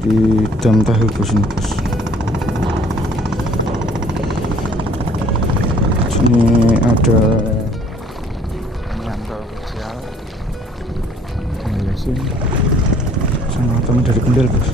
di dam tahu bos ini bos. Sini ada pemantau sosial sini sama teman dari Kendal bos.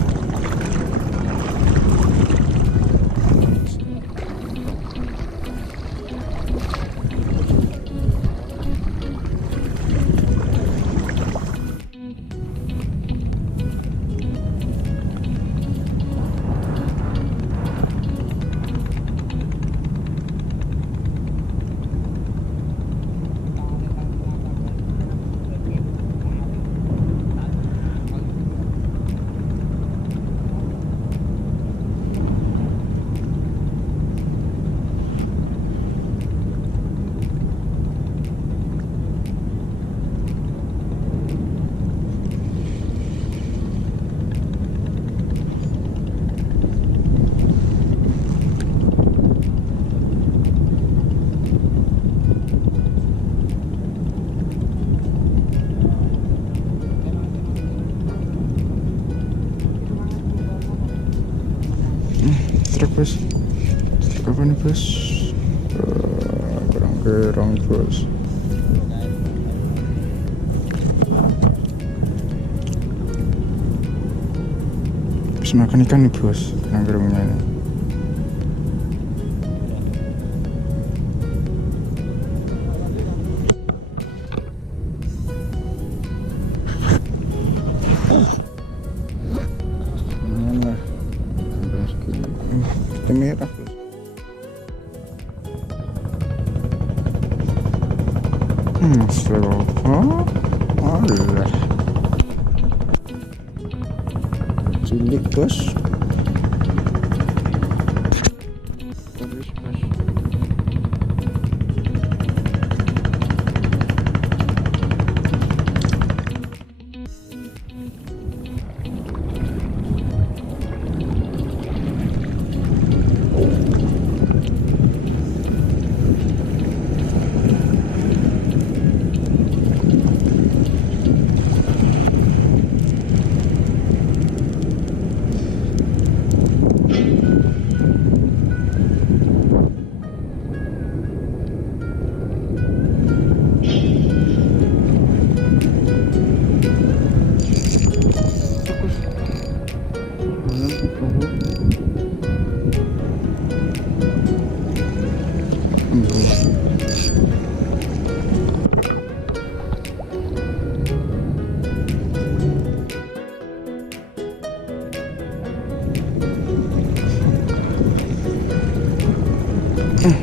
Truk bos, truk apa nih bos? Kerang bos. Habis makan ikan nih bos, kerangnya ini. Merah bos. Allah cilik bos.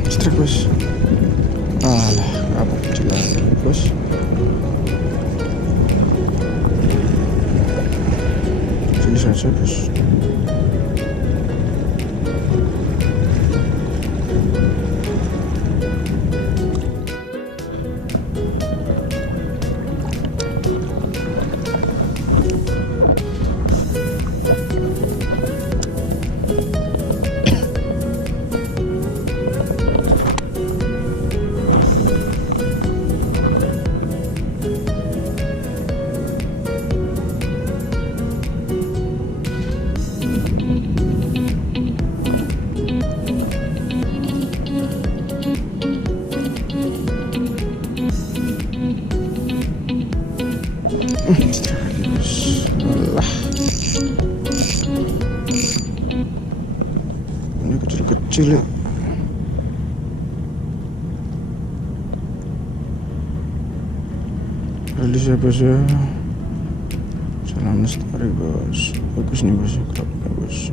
Strike bos. Alah, apa kecil lagi bos. Sini saja bos. Alah, ini kecil-kecil ya. Siapa bos ya? Salam lestari bos. Bagus nih bos, kerapnya bos.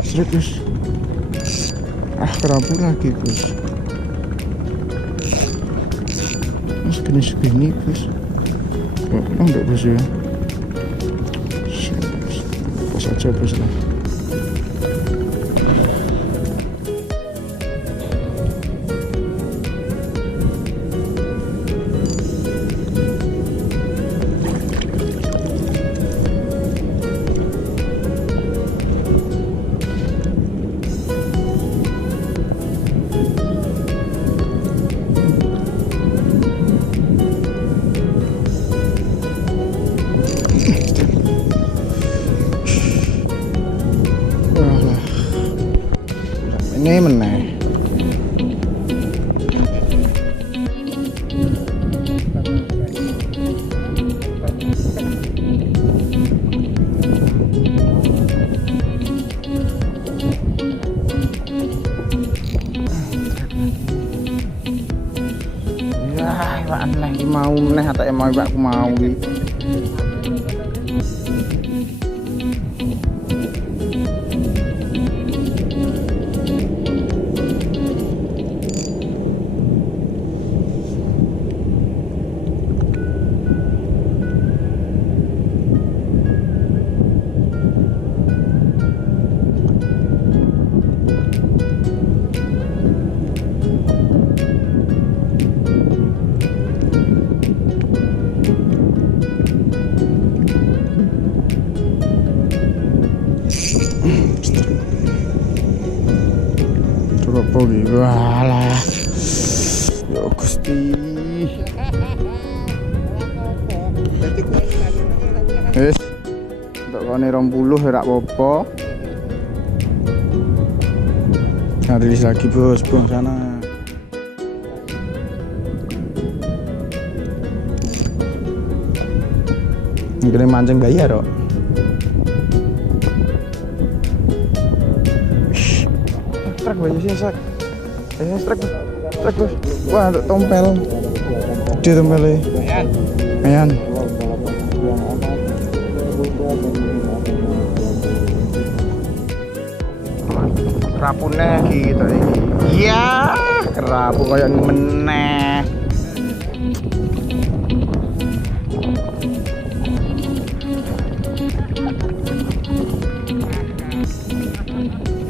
Strike bos. Kerapu lagi bos. Segini bos. Enggak bos ya. Pas aja bos lah. meneh. Aneh iki mau meneh atake mau aku mau iki. Apa gitu alah ya Gusti wis untuk kone 20 ora apa-apa rilis lagi bos buang sana mungkin mancing bayar kok. Strek baju sih strek. Strek bos. Wah, untuk tompel. Dia tompelnya. Mayan. Kerapune gitu iki. Iya, kerapu kayak meneh.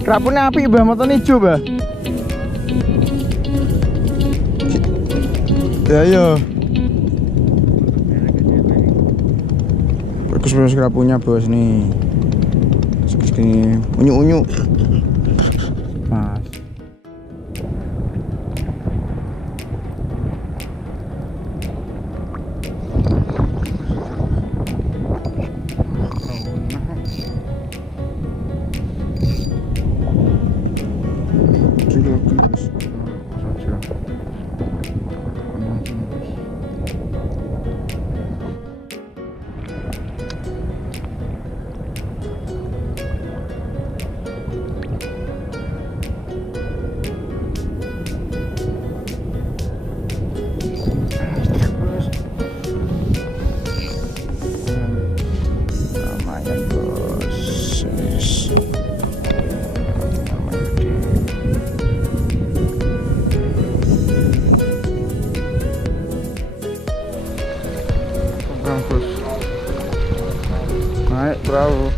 Kerapune apik Mbah, moton ijo Mbah. Ya yo. Bagus kerapunya bos nih. Segini unyu-unyu. Mas. Naik perahu.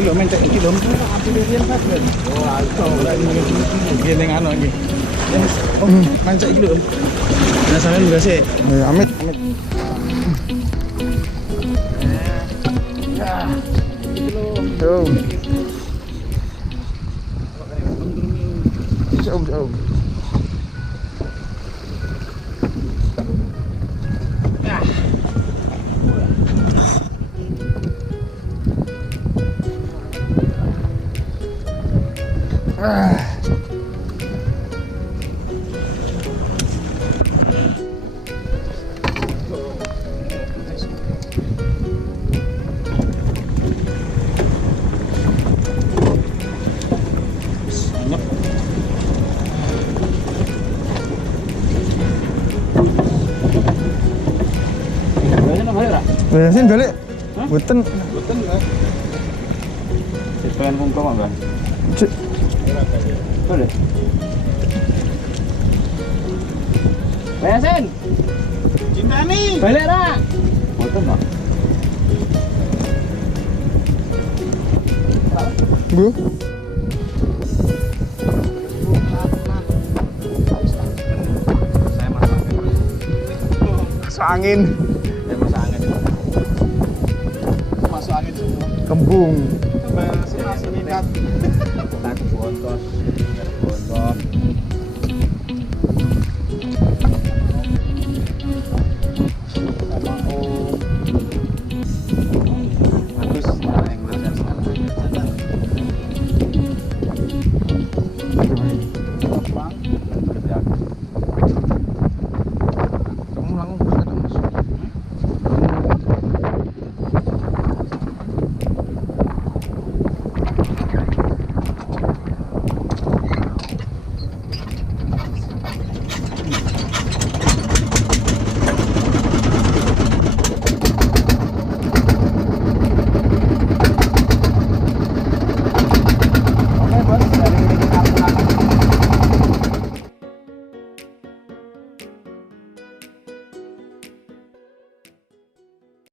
Kilo mentek kilo ambil kan. Oh, itu gini anu iki. Oh, mancek kilo. Nah, sampean enggak sih? Amit. Ya. Kilo. Jauh. Bensin balik. Boten enggak. Pengen kungkung enggak? Cek. Boleh. Bensin. Cinta nih. Balik ra. Boten enggak? Bu. masuk angin. Ya masuk angin. Masuk angin semua. Kembung. Coba masih minat. Tak bontos.